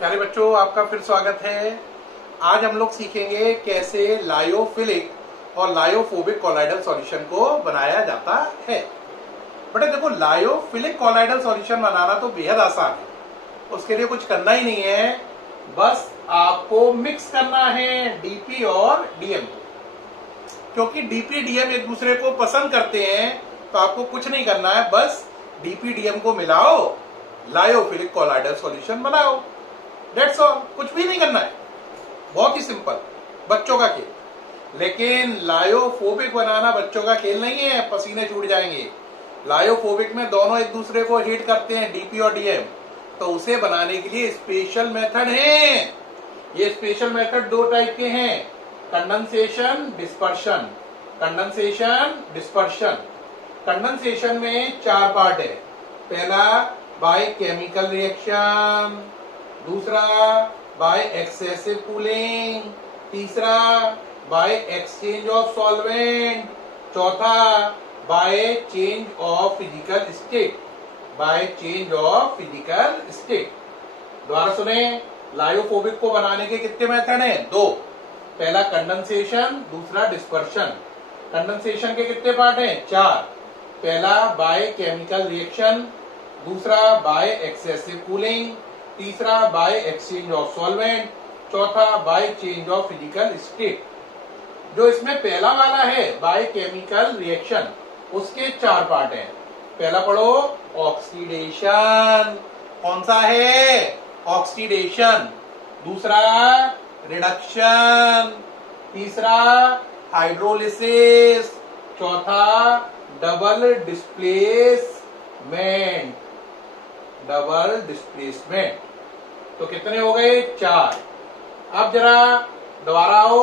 प्यारे बच्चों, आपका फिर स्वागत है। आज हम लोग सीखेंगे कैसे लायोफिलिक और लायोफोबिक कोलाइडल सॉल्यूशन को बनाया जाता है। बेटा देखो, लायोफिलिक कोलाइडल सॉल्यूशन बनाना तो बेहद आसान है। उसके लिए कुछ करना ही नहीं है, बस आपको मिक्स करना है डीपी और डीएम को। क्योंकि डीपी डीएम एक दूसरे को पसंद करते हैं, तो आपको कुछ नहीं करना है, बस डीपी डीएम को मिलाओ, लायोफिलिक कोलाइडल सॉल्यूशन बनाओ। डेट्स ऑल, कुछ भी नहीं करना है, बहुत ही सिंपल, बच्चों का खेल। लेकिन लायोफोबिक बनाना बच्चों का खेल नहीं है, पसीने छूट जाएंगे। लायोफोबिक में दोनों एक दूसरे को हिट करते हैं, डीपी और डीएम। तो उसे बनाने के लिए स्पेशल मेथड है। ये स्पेशल मेथड दो टाइप के हैं, condensation, dispersion. Condensation, dispersion. Condensation में चार पार्ट है। पहला बाय केमिकल रिएक्शन, दूसरा बाय एक्सेसिव कूलिंग, तीसरा बाय एक्सचेंज ऑफ सॉल्वेंट, चौथा bye change of physical state. Bye change of physical state. दोबारा सुने, लायोफोबिक को बनाने के कितने मेथड हैं? दो। पहला कंडेंसेशन, दूसरा डिस्पर्शन। कंडेंसेशन के कितने पार्ट हैं? चार। पहला बाय केमिकल रिएक्शन, दूसरा बाय एक्सेसिव कूलिंग, तीसरा बाय एक्सचेंज ऑफ सॉल्वेंट, चौथा bye change of physical state. जो इसमें पहला वाला है बाय केमिकल रिएक्शन, उसके चार पार्ट हैं। पहला पढ़ो, ऑक्सीडेशन। कौन सा है? ऑक्सीडेशन। दूसरा रिडक्शन, तीसरा हाइड्रोलिसिस, चौथा डबल डिस्प्लेसमेंट। Double displacement. तो कितने हो गए? चार। अब जरा दोबारा आओ,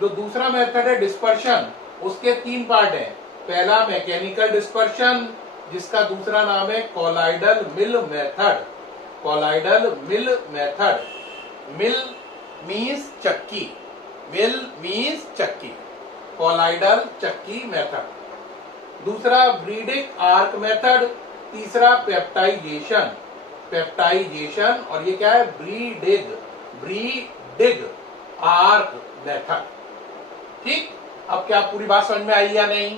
जो दूसरा मेथड है डिस्पर्शन, उसके तीन पार्ट हैं। पहला मैकेनिकल डिस्पर्शन, जिसका दूसरा नाम है कोलाइडल मिल मेथड। कोलाइडल मिल मेथड। मिल मीन्स चक्की, मिल मीन्स चक्की, कोलाइडल चक्की मेथड। दूसरा ब्रीडिक आर्क मेथड, तीसरा पेप्टाइजेशन। पेप्टाइजेशन, और ये क्या है? ब्रीडिग, ब्रीडिग आर्क मेथड। ठीक, अब क्या पूरी बात समझ में आई या नहीं?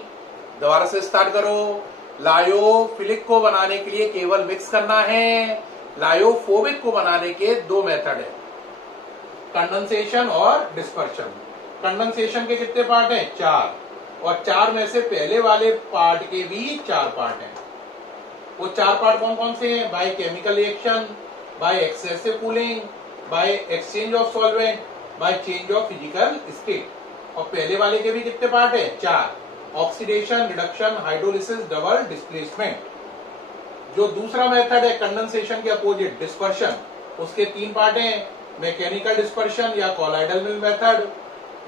दोबारा से स्टार्ट करो। लायोफिलिक को बनाने के लिए केवल मिक्स करना है। लायोफोबिक को बनाने के दो मेथड है, कंडेंसेशन और डिस्पर्शन। कंडेंसेशन के कितने पार्ट हैं? चार। और चार में से पहले वाले पार्ट के भी चार पार्ट हैं। वो चार पार्ट कौन कौन से हैं? By chemical reaction, by excessive cooling, by exchange of solvent, by change of physical state. और पहले वाले के भी कितने पार्ट हैं? चार। Oxidation, reduction, hydrolysis, double displacement. जो दूसरा मेथड है कंडेंसेशन के अपोजिट, डिस्पर्शन, उसके तीन पार्ट हैं, मैकेनिकल डिस्पर्शन या कोलाइडल मिल method,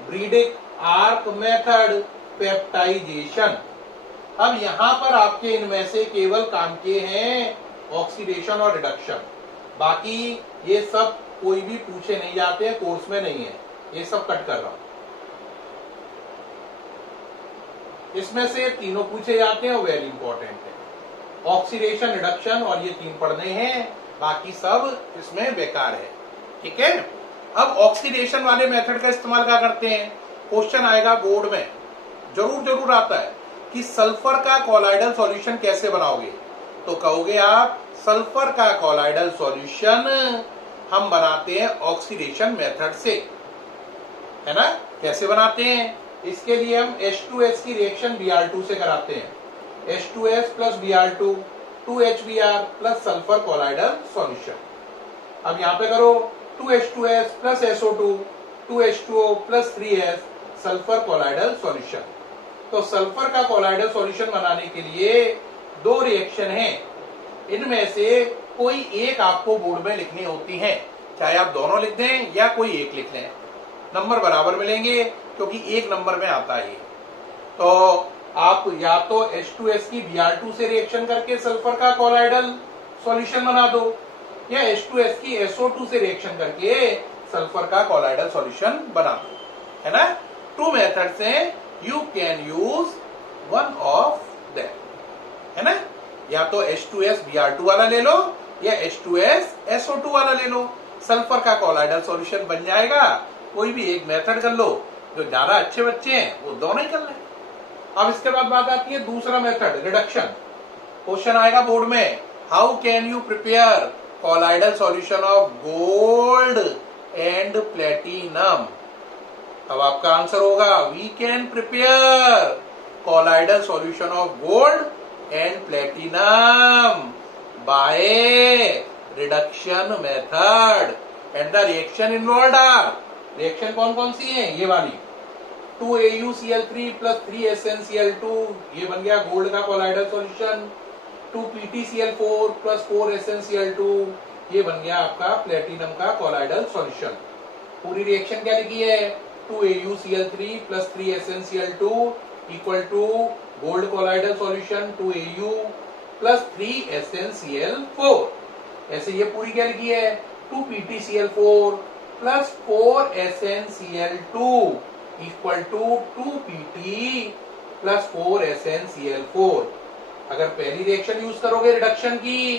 Bredig arc method, peptization. अब यहां पर आपके इनमें से केवल काम के हैं ऑक्सीडेशन और रिडक्शन। बाकी ये सब कोई भी पूछे नहीं जाते हैं, कोर्स में नहीं है, ये सब कट कर रहा हूं। इसमें से तीनों पूछे जाते हैं और वेरी इंपॉर्टेंट है, ऑक्सीडेशन, रिडक्शन, और ये तीन पढ़ने हैं, बाकी सब इसमें बेकार है। ठीक है। अब ऑक्सीडेशन वाले मेथड का इस्तेमाल क्या करते हैं? क्वेश्चन आएगा बोर्ड में, जरूर आता है कि सल्फर का कोलाइडल सॉल्यूशन कैसे बनाओगे? तो कहोगे आप, सल्फर का कोलाइडल सॉल्यूशन हम बनाते हैं ऑक्सीडेशन मेथड से, है ना? कैसे बनाते हैं? इसके लिए हम H2S की रिएक्शन Br2 से कराते हैं। H2S plus Br2, 2HBr plus sulphur colloidal solution. अब यहां पे करो, 2H2S plus SO2, 2H2O plus 3S, sulphur colloidal solution. तो सल्फर का कोलाइडल सॉल्यूशन बनाने के लिए दो रिएक्शन हैं, इनमें से कोई एक आपको बोर्ड में लिखनी होती है। चाहे आप दोनों लिख दें या कोई एक लिख लें, नंबर बराबर मिलेंगे, क्योंकि एक नंबर में आता है। तो आप या तो H2S की Br2 से रिएक्शन करके सल्फर का कोलाइडल सॉल्यूशन बना दो, या H2S की SO2 से रिएक्शन करके सल्फर का कोलाइडल सॉल्यूशन बना दो, है ना? टू मेथड्स हैं, you can use one of that, है ना? या तो H2S Br2 वाला ले लो या H2S SO2 वाला ले लो। सल्फर का कॉलाइडल सॉल्यूशन बन जाएगा। कोई भी एक मेथड कर लो, जो ज्यादा अच्छे बच्चे हैं वो दोनों ही कर लें। अब इसके बाद बात आती है दूसरा मेथड, रिडक्शन। क्वेश्चन आएगा बोर्ड में, how can you prepare colloidal solution of gold and platinum. अब आपका आंसर होगा, we can prepare colloidal solution of gold and platinum by reduction method and the reaction involved are, reaction कौन कौन सी है, ये वाली 2AuCl3 प्लस 3SnCl2, ये बन गया गोल्ड का कॉलाइडल सॉल्यूशन। 2PtCl4 प्लस 4SnCl2, ये बन गया आपका प्लेटिनम का कॉलाइडल सॉल्यूशन। पूरी रिएक्शन क्या लिखी है, 2AuCl3 plus 3SnCl2 equal to gold colloidal solution 2Au plus 3SnCl4। ऐसे ये पूरी क्या लिखी है, 2PtCl4 plus 4SnCl2 equal to 2Pt plus 4SnCl4। अगर पहली रिएक्शन यूज करोगे रिडक्शन की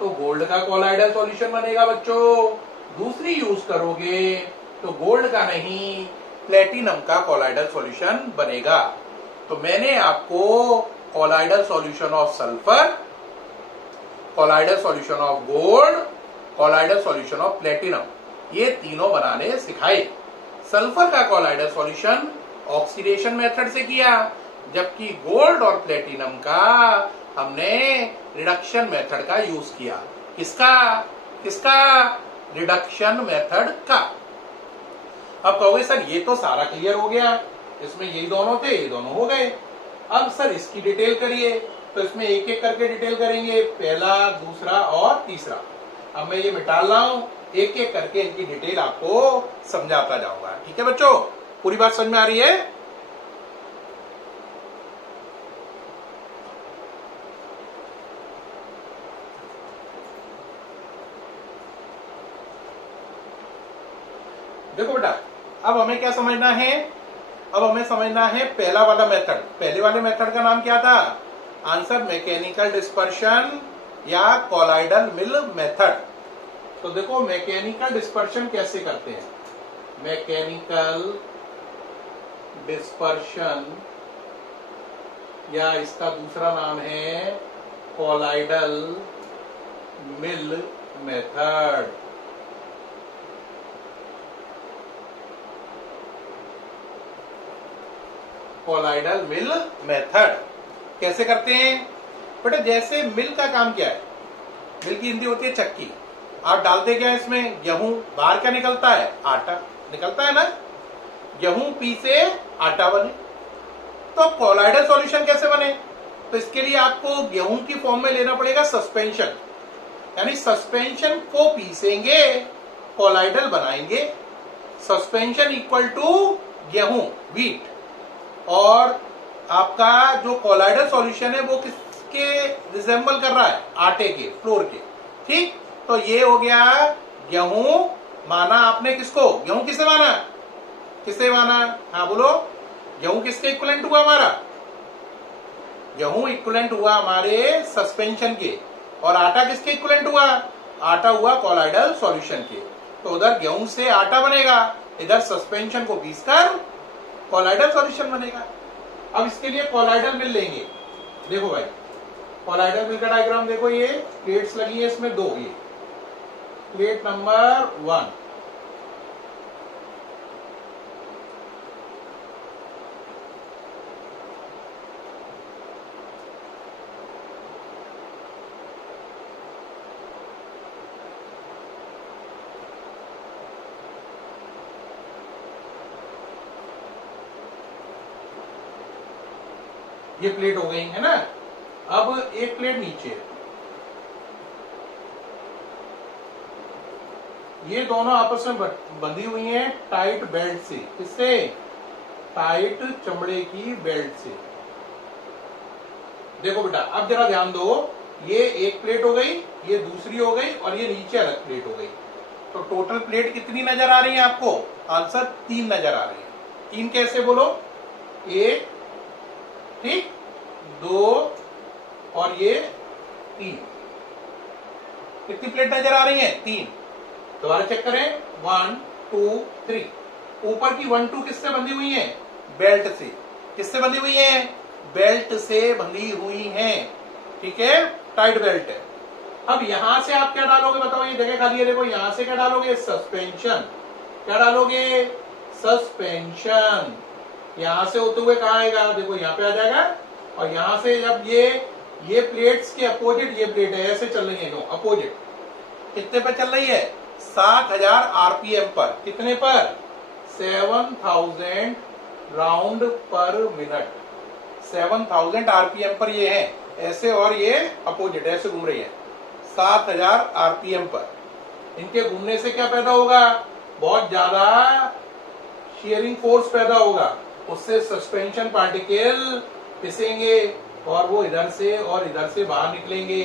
तो गोल्ड का कॉलाइडल सॉल्यूशन बनेगा बच्चों, दूसरी यूज करोगे तो गोल्ड का नहीं प्लेटिनम का कॉलाइडल सॉल्यूशन बनेगा। तो मैंने आपको colloidal solution of sulphur, colloidal solution of gold, colloidal solution of platinum, ये तीनों बनाने सिखाए। सल्फर का कॉलाइडल सॉल्यूशन ऑक्सीडेशन मेथड से किया, जबकि गोल्ड और प्लेटिनम का हमने रिडक्शन मेथड का यूज किया। किसका रिडक्शन मेथड का। अब कहोगे सर ये तो सारा क्लियर हो गया, इसमें यही दोनों थे, ये दोनों हो गए, अब सर इसकी डिटेल करिए। तो इसमें एक एक करके डिटेल करेंगे, पहला, दूसरा और तीसरा। अब मैं ये मिटा रहा हूं, एक एक करके इनकी डिटेल आपको समझाता जाऊंगा। ठीक है बच्चों, पूरी बात समझ में आ रही है। देखो बेटा, अब हमें क्या समझना है, अब हमें समझना है पहला वाला मेथड। पहले वाले मेथड का नाम क्या था, आंसर मैकेनिकल डिस्पर्शन या कॉलाइडल मिल मेथड। तो देखो मैकेनिकल डिस्पर्शन कैसे करते हैं, मैकेनिकल डिस्पर्शन या इसका दूसरा नाम है कॉलाइडल मिल मेथड। कॉलाइडल मिल मेथड कैसे करते हैं बेटा, जैसे मिल का काम क्या है, मिल की हिंदी होती है चक्की। आप डालते क्या है इसमें, गेहूं, बाहर क्या निकलता है, आटा निकलता है ना, गेहूं पीसे आटा बने। तो कॉलाइडल सॉल्यूशन कैसे बने, तो इसके लिए आपको गेहूं की फॉर्म में लेना पड़ेगा सस्पेंशन, यानी सस्पेंशन को पीसेंगे, कॉलाइडल बनाएंगे। सस्पेंशन इक्वल टू गेहूं, व्हीट, और आपका जो कॉलाइडल सॉल्यूशन है वो किसके रिजेंबल कर रहा है, आटे के, फ्लोर के। ठीक, तो ये हो गया गेहूं। माना आपने किसको, गेहूं किसे माना, किसे माना, हाँ बोलो, गेहूं किसके इक्विवेलेंट हुआ हमारा, गेहूं इक्विवेलेंट हुआ हमारे सस्पेंशन के, और आटा किसके इक्विवेलेंट हुआ, आटा हुआ कॉलाइडल सॉल्यूशन के। तो उधर गेहूं से आटा बनेगा, इधर सस्पेंशन को पीसकर कॉलाइडल सॉल्यूशन बनेगा। अब इसके लिए कॉलाइडल मिल लेंगे। देखो भाई, कॉलाइडल मिल का डायग्राम देखो, ये प्लेट्स लगी है इसमें दो, ये प्लेट नंबर 1, ये प्लेट हो गई है ना। अब एक प्लेट नीचे, ये दोनों आपस में बंधी हुई हैं टाइट बेल्ट से। किससे, टाइट चमड़े की बेल्ट से। देखो बेटा, अब जरा ध्यान दो, ये एक प्लेट हो गई, ये दूसरी हो गई, और ये नीचे अलग प्लेट हो गई। तो टोटल प्लेट कितनी नजर आ रही है आपको, आंसर 3 नजर आ रही है। 3 कैसे बोलो, 1, ठीक, 2 और ये 3। कितनी प्लेट नजर आ रही है, 3। दोबारा चेक करें, 1 2 3। ऊपर की 1 2 किससे बंधी हुई है? बेल्ट से। किससे बंधी हुई है? बेल्ट से बंधी हुई है। ठीक है, टाइट बेल्ट है। अब यहां से आप क्या डालोगे बताओ, ये जगह खाली है, देखो यहां से क्या डालोगे? सस्पेंशन। क्या डालोगे? सस्पेंशन। यहां से होते हुए कहां आएगा? देखो यहां पे आ जाएगा, और यहां से जब ये प्लेट्स के अपोजिट, ये प्लेट है ऐसे चल रही है, अपोजिट कितने पर चल रही है? 7000 आरपीएम पर। कितने पर? 7000 राउंड पर मिनट। 7000 आरपीएम पर ये है ऐसे, और ये अपोजिट ऐसे घूम रही है 7000 आरपीएम पर। इनके घूमने से क्या पैदा होगा? बहुत ज्यादा शेयरिंग फोर्स पैदा होगा। उससे सस्पेंशन पार्टिकल फिसेंगे और वो इधर से और इधर से बाहर निकलेंगे,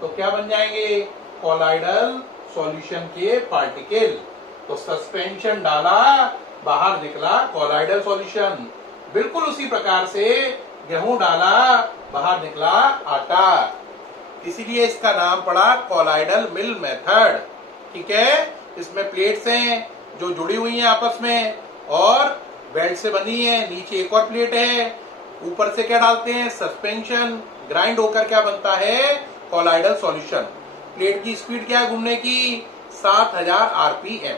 तो क्या बन जाएंगे? कोलाइडल सॉल्यूशन के पार्टिकल। तो सस्पेंशन डाला, बाहर निकला कोलाइडल सॉल्यूशन। बिल्कुल उसी प्रकार से गेहूं डाला, बाहर निकला आटा। इसीलिए इसका नाम पड़ा कोलाइडल मिल मेथड। ठीक है, इसमें प्लेट्स हैं जो जुड़ी हुई हैं आपस में और बेल्ट से बनी है। नीचे एक और प्लेट है, ऊपर से क्या डालते हैं? सस्पेंशन। ग्राइंड होकर क्या बनता है? Colloidal solution. प्लेट की स्पीड क्या है घूमने की? 7000 आरपीएम।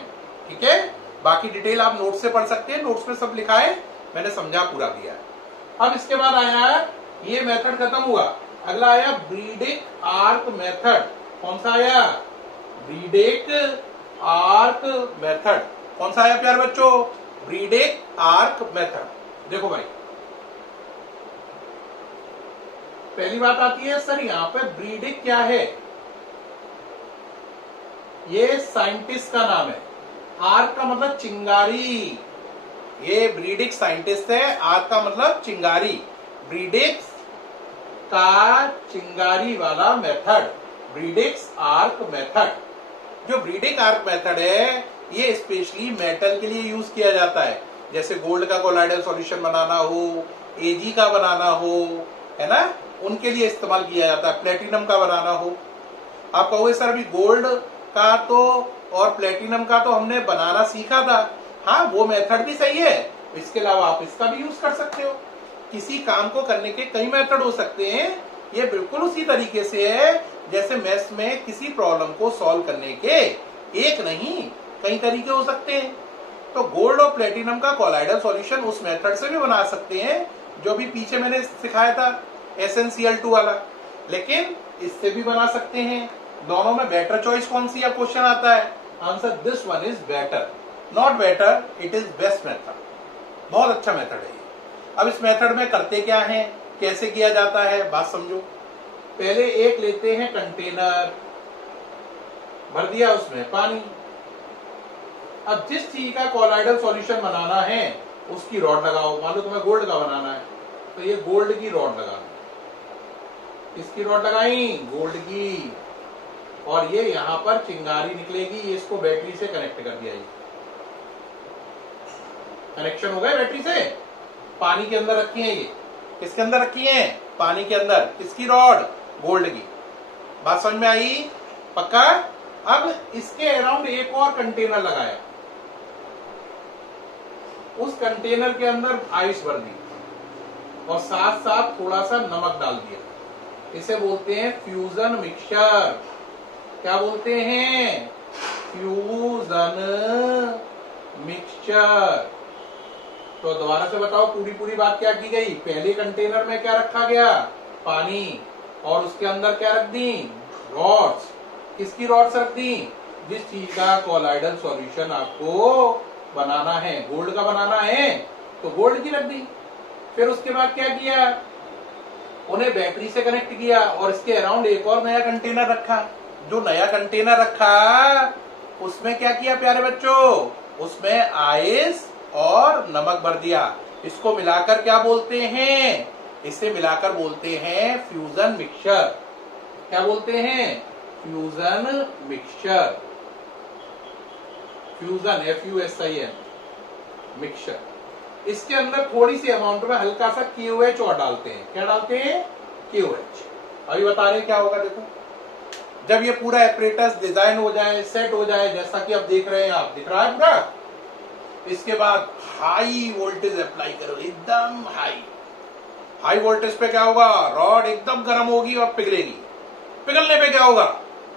ठीक है, बाकी डिटेल आप नोट से पढ़ सकते हैं, नोट्स में सब लिखा है, मैंने समझा पूरा दिया है। अब इसके बाद आया, ये मेथड खत्म हुआ, अगला आया ब्रीडिक आर्क मेथड। कौन सा आया? ब्रीडिक आर्क मेथड। कौन सा आया प्यारे बच्चों? ब्रीडिक आर्क मेथड। देखो भाई, पहली बात आती है सर यहां पे ब्रीडिक क्या है? ये साइंटिस्ट का नाम है। आर्क का मतलब चिंगारी। ये ब्रीडिक साइंटिस्ट है, आर्क का मतलब चिंगारी। ब्रीडिक्स का चिंगारी वाला मेथड, ब्रीडिक्स आर्क मेथड। जो ब्रीडिक आर्क मेथड है ये स्पेशली मेटल के लिए यूज किया जाता है, जैसे गोल्ड का कोलाइडल सॉल्यूशन बनाना हो, एजी का बनाना हो, है ना, उनके लिए इस्तेमाल किया जाता है। प्लेटिनम का बनाना हो। आप कहोगे सर अभी गोल्ड का तो और प्लेटिनम का तो हमने बनाना सीखा था। हाँ, वो मेथड भी सही है, इसके अलावा आप इसका भी यूज कर सकते हो। किसी काम को करने के कई मेथड हो सकते हैं। ये बिल्कुल उसी तरीके से है जैसे मैथ्स में किसी प्रॉब्लम को सॉल्व करने के एक नहीं कई तरीके हो सकते हैं। तो गोल्ड और प्लेटिनम का कोलाइडल सॉल्यूशन उस मेथड से भी बना सकते हैं जो भी पीछे मैंने सिखाया था, SnCl2 वाला, लेकिन इससे भी बना सकते हैं। दोनों में बेटर चॉइस कौन सी है क्वेश्चन आता है, answer this one is better, not better, it is best method. बहुत अच्छा मेथड है ये। अब इस मेथड में करते क्या है, कैसे किया जाता है, बात समझो। पहले एक लेते हैं कंटेनर, भर दिया उसमें पानी। अब जिस चीज का कोलाइडल सॉल्यूशन बनाना है उसकी रॉड लगाओ। मान लो तुम्हें गोल्ड का बनाना है तो ये गोल्ड की रॉड लगाना। किसकी रॉड लगाई? गोल्ड की। और ये यहां पर चिंगारी निकलेगी, ये इसको बैटरी से कनेक्ट कर दिया। कनेक्शन हो गया बैटरी से। पानी के अंदर रखी है, ये किसके अंदर रखी है? पानी के अंदर। किसकी रॉड? गोल्ड की। बात समझ में आई? पक्का? अब इसके अराउंड एक और कंटेनर लगाया, उस कंटेनर के अंदर आइस भर दी और साथ साथ थोड़ा सा नमक डाल दिया। इसे बोलते हैं फ्यूजन मिक्सचर। क्या बोलते हैं? Fusion mixture. तो दोबारा से बताओ पूरी बात क्या की गई। पहले कंटेनर में क्या रखा गया? पानी, और उसके अंदर क्या रख दी? रॉड्स। किसकी रॉड्स रख दी? जिस चीज का कोलाइडल सॉल्यूशन आपको बनाना है, गोल्ड का बनाना है तो गोल्ड की रख दी। फिर उसके बाद क्या किया? उन्हें बैटरी से कनेक्ट किया और इसके अराउंड एक और नया कंटेनर रखा। जो नया कंटेनर रखा उसमें क्या किया प्यारे बच्चों? उसमें आइस और नमक भर दिया। इसको मिलाकर क्या बोलते हैं? इसे मिलाकर बोलते हैं फ्यूजन मिक्सचर। क्या बोलते हैं? Fusion mixture. Fusion, FUSIN, mixture. इसके अंदर थोड़ी सी अमाउंट में हल्का सा KOH और डालते हैं। क्या डालते हैं? KOH। अभी बता रहे क्या होगा, देखो। जब ये पूरा एपरेटस डिजाइन हो जाए, सेट हो जाए, जैसा कि आप देख रहे हैं, आप दिख रहा है पूरा, इसके बाद हाई वोल्टेज अप्लाई करो, एकदम हाई वोल्टेज पे क्या होगा, रॉड एकदम गर्म होगी और पिघलेगी। पिघलने पे क्या होगा,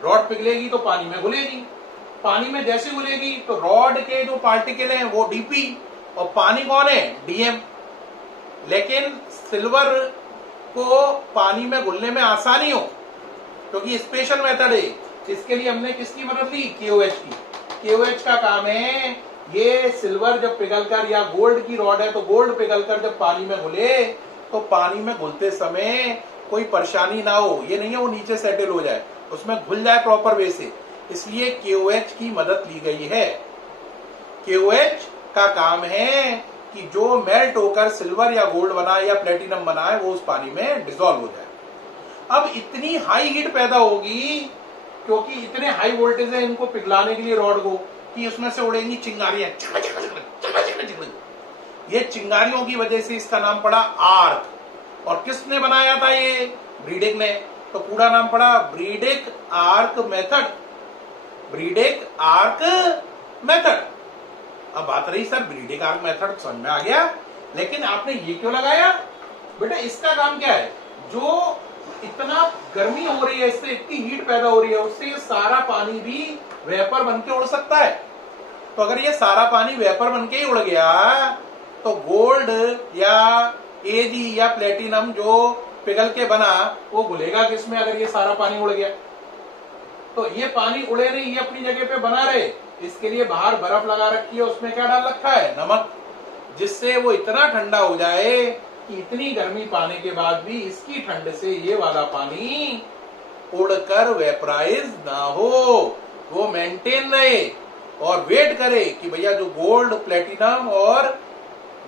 रॉड पिघलेगी तो पानी में घुलेगी, पानी में जैसे घुलेगी तो रॉड के जो पार्टिकल हैं वो डीपी और पानी कौन है, डीएम। लेकिन सिल्वर को पानी में घुलने में आसानी हो क्योंकि स्पेशल मेथड है, इसके लिए हमने किसकी मदद ली, केओएच की। केओएच का काम है ये सिल्वर जब पिघलकर, या गोल्ड की रॉड है तो गोल्ड पिघलकर जब पानी में घुले तो पानी में घुलते समय कोई परेशानी ना हो, ये नहीं है वो नीचे सेटल हो जाए, उसमें घुल जाए प्रॉपर वे से, इसलिए केओएच की मदद ली गई है। केओएच का काम है कि जो मेल्ट होकर सिल्वर या गोल्ड बना या प्लेटिनम बना है वो उस पानी में डिसॉल्व हो जाए। अब इतनी हाई हीट पैदा होगी क्योंकि इतने हाई वोल्टेज है इनको पिघलाने के लिए रॉड को, कि उसमें से उड़ेंगी चिंगारियां, ये चिंगारियों की वजह से इसका नाम पड़ा आर्क। और किसने बनाया था ये, ब्रीडिक ने, तो पूरा नाम पड़ा Bredig arc method. Bredig arc method. अब बात रही सर ब्रीडिक आर्क मेथड समझ में आ गया, लेकिन आपने ये क्यों लगाया, बेटा इसका काम क्या है, जो इतना गर्मी हो रही है, इससे इतनी हीट पैदा हो रही है, उससे सारा पानी भी वेपर बन के उड़ सकता है। तो अगर ये सारा पानी वेपर बन के ही उड़ गया तो गोल्ड या एजी या प्लेटिनम जो पिघल के बना वो घुलेगा किसमें, अगर ये सारा पानी उड़ गया। तो ये पानी उड़े नहीं, ये अपनी जगह पे बना रहे, इसके लिए बाहर बर्फ लगा रखी है, उसमें क्या डाल रखा है, नमक, जिससे वो इतना ठंडा हो जाए कि इतनी गर्मी पाने के बाद भी इसकी ठंड से ये वाला पानी उड़कर वेपराइज ना हो, वो मेंटेन रहे और वेट करे कि भैया जो गोल्ड प्लेटिनम और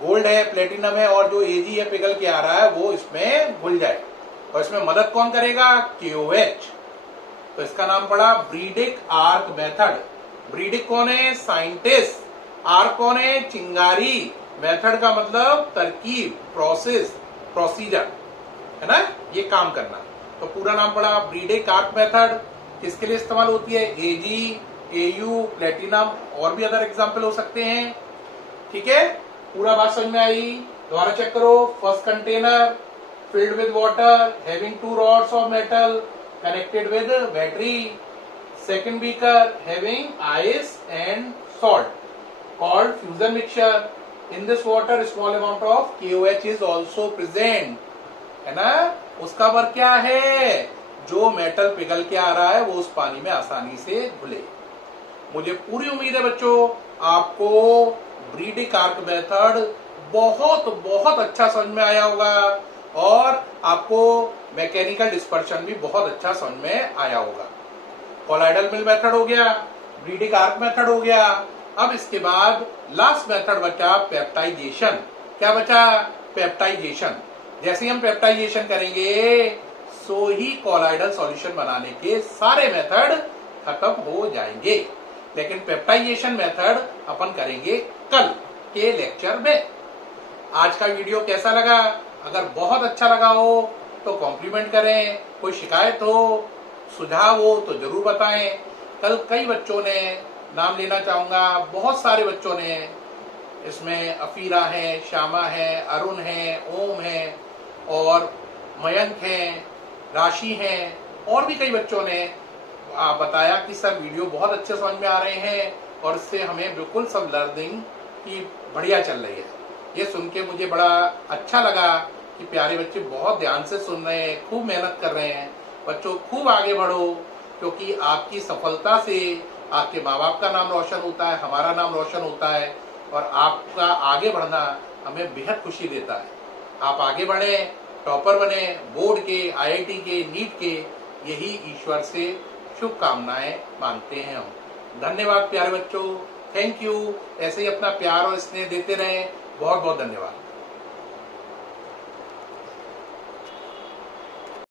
गोल्ड है, प्लेटिनम है और जो एजी है पिघल के आ रहा है वो इसमें घुल जाए। और इसमें मदद कौन करेगा, केओएच। तो इसका नाम पड़ा ब्रीडिक आर्क मेथड। ब्रीडिक कौन है, साइंटिस्ट, आर्क कौन है, चिंगारी, मेथड का मतलब तरकीब, प्रोसेस, प्रोसीजर, है ना, ये काम करना। तो पूरा नाम पड़ा ब्रीडिक आर्क मेथड। किसके लिए इस्तेमाल होती है, एजी, एयू, प्लेटिनम, और भी अदर एग्जाम्पल हो सकते हैं। ठीक है, पूरा बात समझ में आई, दोबारा चेक करो। First container filled with water having 2 rods of metal connected with battery. Second beaker having ice and salt called fusion mixture. In this water small amount of KOH is also present. है ना, उसका work क्या है, जो metal पिघल के आ रहा है वो उस पानी में आसानी से घुले। मुझे पूरी उम्मीद है बच्चों आपको ब्रीडिक आर्क मेथड बहुत बहुत अच्छा समझ में आया होगा और आपको मैकेनिकल डिस्पर्शन भी बहुत अच्छा समझ में आया होगा। कोलाइडल मिल मेथड हो गया, ब्रीडिक आर्क मेथड हो गया। अब इसके बाद लास्ट मेथड बचा पेप्टाइजेशन। क्या बचा, पेप्टाइजेशन। जैसे हम पेप्टाइजेशन करेंगे सो ही कोलाइडल सॉल्यूशन बनाने के सारे मेथड खत्म हो जाएंगे। लेकिन पेप्टाइजेशन मेथड अपन करेंगे कल के लेक्चर में। आज का वीडियो कैसा लगा, अगर बहुत अच्छा लगा हो तो कॉम्प्लीमेंट करें, कोई शिकायत हो, सुझाव हो तो जरूर बताएं। कल कई बच्चों ने, नाम लेना चाहूंगा, बहुत सारे बच्चों ने, इसमें अफीरा है, श्यामा है, अरुण है, ओम है और मयंक है, राशि है, और भी कई बच्चों ने बताया कि सर वीडियो बहुत अच्छे समझ में आ रहे हैं और इससे हमें बिल्कुल सब लर्निंग की बढ़िया चल रही है। ये सुन के मुझे बड़ा अच्छा लगा कि प्यारे बच्चे बहुत ध्यान से सुन रहे हैं, खूब मेहनत कर रहे हैं। बच्चों खूब आगे बढ़ो, क्योंकि आपकी सफलता से आपके माँ बाप का नाम रोशन होता है, हमारा नाम रोशन होता है और आपका आगे बढ़ना हमें बेहद खुशी देता है। आप आगे बढ़े, टॉपर बने, बोर्ड के, IIT के, नीट के, यही ईश्वर से शुभकामनाएं मांगते हैं हम। धन्यवाद प्यारे बच्चों, थैंक यू। ऐसे ही अपना प्यार और स्नेह देते रहें। बहुत बहुत धन्यवाद।